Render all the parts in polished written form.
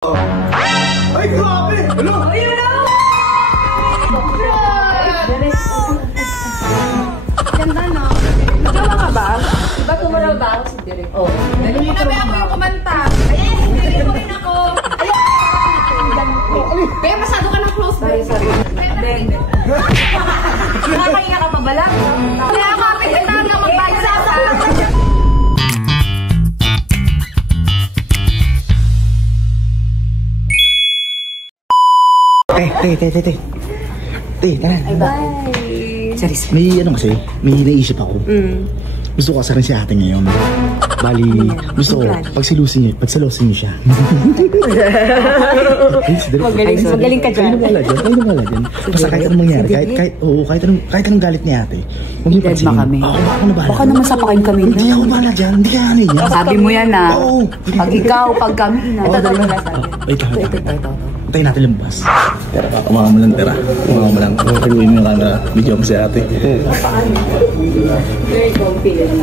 Ay, grabe! Ano? Ayun na! Ganda, no? Nagawa ka ba? Diba tumulaw ba ako si Derek? Oo. Hindi na ba ako yung kumanta? Ayan, hindi ko rin ako. Ayan! Kaya masyado ka ng close ba? Sorry. Hindi. Nakakahinga ka pa ba lang? Kaya kapit ka talaga magbansa sa... Tara. Ay, bye. Charis. May ano kasi, may naisip ako. Gusto ko kasarin si ate ngayon. Bali, gusto ko, pagsilusin niyo siya. Magaling ka dyan. Kayo na wala dyan. Basta kahit anong mangyari, kahit anong galit ni ate, huwag niyo pansinin. Baka naman sapakin kami. Hindi ako bahala dyan, hindi ka ano yan. Sabi mo yan na, pag ikaw, pag kami, Wait lang. Tayo natin lumabas. Tera, kumaha mo lang, tera. Kumaha mo lang. Pag-uwi mo yung camera. Video mo si ate. Very confident.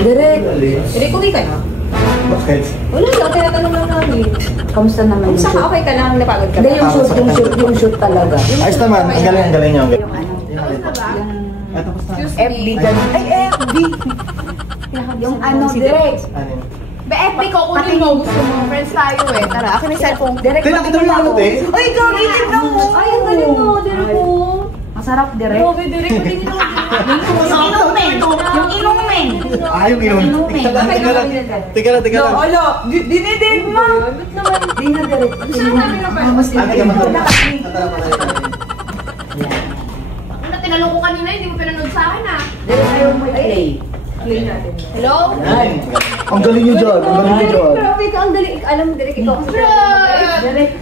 Derek, uwi ka na? Bakit? Wala lang, tinatanong lang namin. Kamusta naman yung shoot? Okay ka lang, napagod ka. Hindi, yung shoot talaga. Ayos naman, ang galing niya. Yung ano? Tapos na ba? FB ganun. Ay, FB! Yung ano, direct. FB ko, kunin mo. Gusto mo. Friends tayo eh. Tara, akin yung cellphone. Direct Kaya nakita mo yung ano, te? Ay, gawin tignan mo! Ay, ang galing mo, Derek ko. Masarap, direct. Grabe, Derek, hindi nyo Yung inumin! Yung inumin! Yung inom. Tika lang. Alo, dinidid mo! Ba't naman? Di na, direct. Saan namin na pala? Una, tinanong ko kanina, hindi mo pinanood sa akin ah. Direct, ayaw mo i-play. Play natin. Hello? Ang galing niyo dyan. Grabe ka, ang galing. Alam mo, Derek, ikaw kasi. Direct.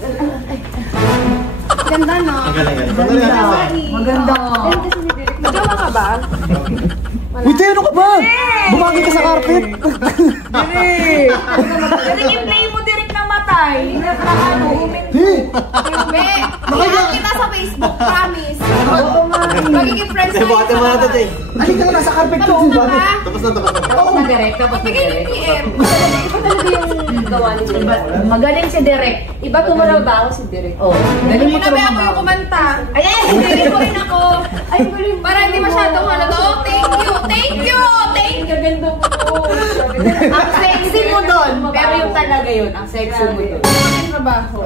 Ganda, no? Maganda. Nagawa ka ba? Uy, te, ano ka ba? Bumagin ka sa carpet. Direct, i-play mo direct na matay. Be, lahat kita sa Facebook, promise. Magiging friends tayo sa baba. Alin ka na nasa carpet ko. Tapos na ba? Tapos na. Tapos na direct. Magbigay ng PM. Iba talaga yung gawa ni Derek. Magaling si Derek. Iba tumulaw ba ako si Derek? Oh, galing mo Hindi na ba ako yung kumanta? Ayan! Hindi ko rin ako. Ay, galing. Para hindi masyadong halata. Oh, thank you. Ganda mo to. Ang sexy mo doon. Pero yung talaga yun, ang sexy mo doon. Ang trabaho.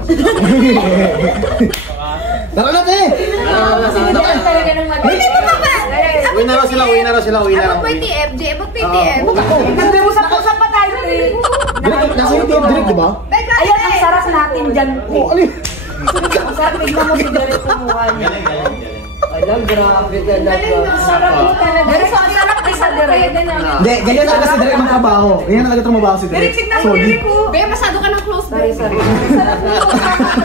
Tara na, te. Ganda talaga ng magaling. Hindi mo pa ba? Uwi na raw sila. Abot mo yung TFJ. Nag-usap pa tayo eh. Nasa yung team direct, di ba? Ayun, ang sarap natin dyan. Alin? Ang sarap, tignan mo si Derek kumuha niya. Alam, grabe talaga. Sarap mo talaga. Pero so, ang sarap din sa Derek. Hindi, ganyan talaga si direct magtrabaho. Ganyan talaga trabaho si direct. Solid. Be, masyado ka ng close. Sorry.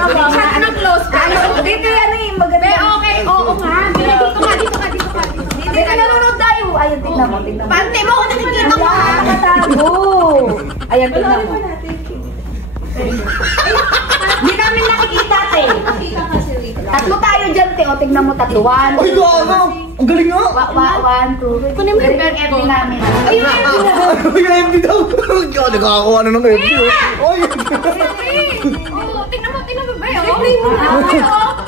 Masyado ng close. Dito yan eh, maganda. Be, okay. Oo nga. Dito ka. Dito ka nanonood tayo. Ayun, tignan mo. Pante mo, nakikita mo ha. Nakatago. Ayan, tignan mo. Hindi namin nakikita, te. Tatlo tayo dyan, te. O, tignan mo, tatlo. One, Ay, gaano! Ang galing nga! one, two. Kunin mo yung FB namin. Ay, MB daw! Nagkakakuha na ng MB. Ay! Oo, tingnan mo, be. Replay mo na.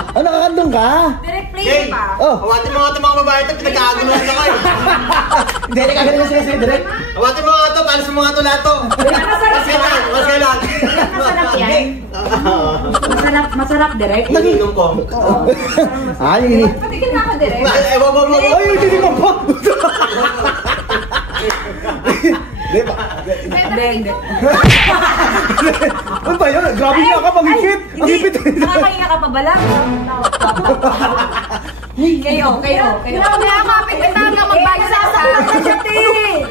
Ah, nakakandong ka? Direct play pa. Oh! Awatin mo nga ito mga babae ito, pinagkakaguluhan ako eh. Hindi, nakagaling sila sila direct. Awatin mo nga ito, paano sa mga ito lahat to? Mas kailan? Masarap yan. Masarap, direct. Naginom ko. Ay, hindi. Patigil na ako, direct. Ay, wag. Ay, hindi mo pa! Hindi ba? Hindi. Ano ba yun? Grabe niya ka, pag-hipit! Ang hipit! Nakakahinga ka pa ba lang? Kayo. Kapit ka talaga magbansa sa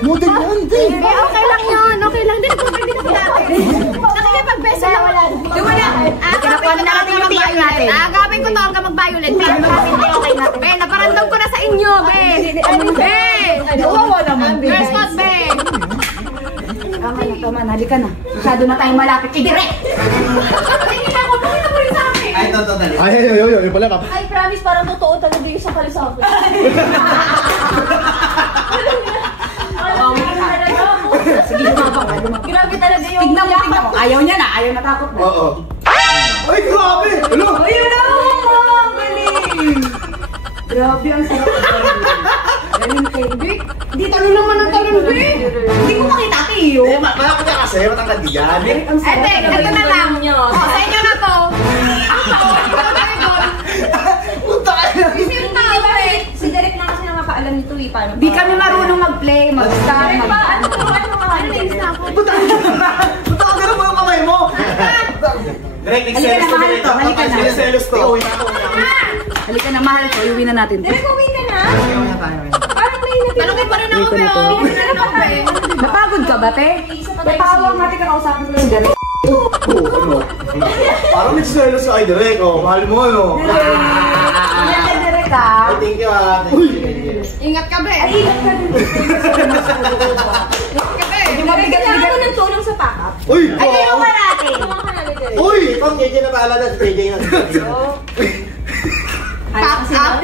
Mutin yan, te! Be, okay lang yun. Okay lang din. Pwede na natin. Nakikipag-beso lang. Kinakuha na natin yung TF natin. Agapin ko to hanggang mag-violet. Be, naparandam ko na sa inyo, be. Kawawa naman, Response, be. Tama na. Halika na. Masyado na tayong malapit. Direct! Patingin ako. Pakita mo rin sa akin. Ay, ito, dali. Ay, yung pala ka. Ay, promise, parang totoo talaga yung sa kalisapin. Sige, lumabang ka. Grabe talaga yung Tignan mo. Ayaw niya na. Ayaw natakot na. Oo. Ay, grabe! Ano? Ayun na! Ang galing! Grabe, ang sarap. Galing kayo. Di, talon naman ang talon, Be. Hindi ko makita, Tiyo. Eh, malapit ka kasi, matangkad di yan. Ang sarap. ito na lang. Sa inyo na to. Punta kayo! Si Derek na kasi nakakaalam nito eh. Paano? Di kami marunong mag-play, mag-start, Derek ba? Ano mag-start. na yung snap? Punta ka ganun mo yung kamay mo! Direct, Halika na, mahal ko. Halika na. Nagselos to. Halika na, mahal ko. Iuwi na natin. Derek, uwi ka na. Parang mainit. Talungin pa rin ako, pero. Napagod ka ba, te? Patawag natin kakausapin ko yung Derek. Ano? Parang nagselos sa kay Direk, oh. Mahal mo, ano? Yan kay Derek, ha? Ay, thank you, ah. Thank you. Ingat ka ba eh. Ay, ingat ka din. Kailangan mo ng tulong sa pack-up. Uy! Ay, tulong ka natin. Tulungan ka namin, Derek. Uy! Pang JJ na pala na, JJ na. Pack-up.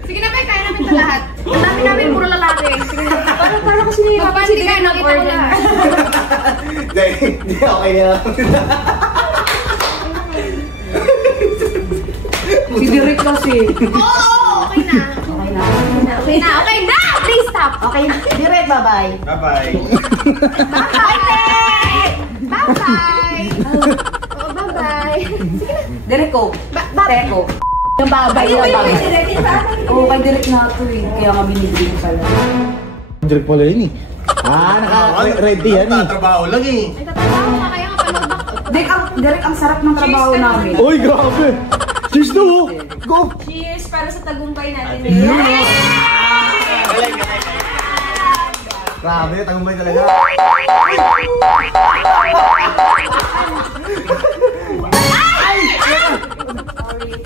Sige na, Be. Kaya namin ito lahat. Ang dami namin, puro lalaki. Sige na. Parang kasi nahihirapan si Derek. Nakita ko na. Hindi, okay na. Si Derek kasi. Oo, okay na. Okay na. Okay na. Please stop. Okay na. Derek, bye-bye. Bye-bye. Bye-bye. Bye-bye. Oh, bye-bye. Derek ko. Teko. Yung babay Ayun na ba babay. yung Derek? Oo, kay Derek na ako eh. Kaya nga binibigay ko pala. Direct pala yun eh. Naka-ready yan eh. Tatrabaho lang eh. Ay, tatawa ka kaya kapanood ako. Derek, ang sarap ng trabaho Cheers ka namin. Uy, grabe! Cheers to! Go! Cheers para sa tagumpay natin. Grabe, tagumpay talaga.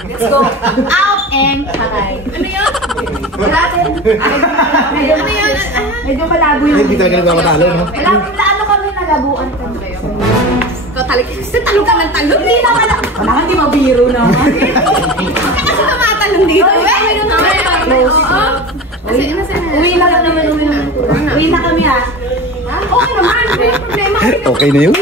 Let's go. Out and patay. Ano yun? Medyo malabo yung... Hindi talaga nagmamatalo, no? Ano kami nalabuan kami kayo? Ikaw talaga. Kasi talong ka ng talong. Hindi naman. Wala ka, di mabiro naman. Kasi tumatalong dito. Kasi nasa Uwi na naman. Uwi na kami ha. Okay naman. May problema. Okay na yun?